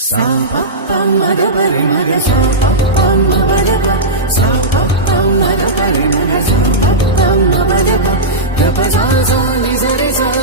सा pa pa ma ga pa re ma ga sa pa pa ma pa ga pa sa pa pa ma ga pa re ma ga sa pa pa ma pa ga pa ga pa sa sa ni sa re sa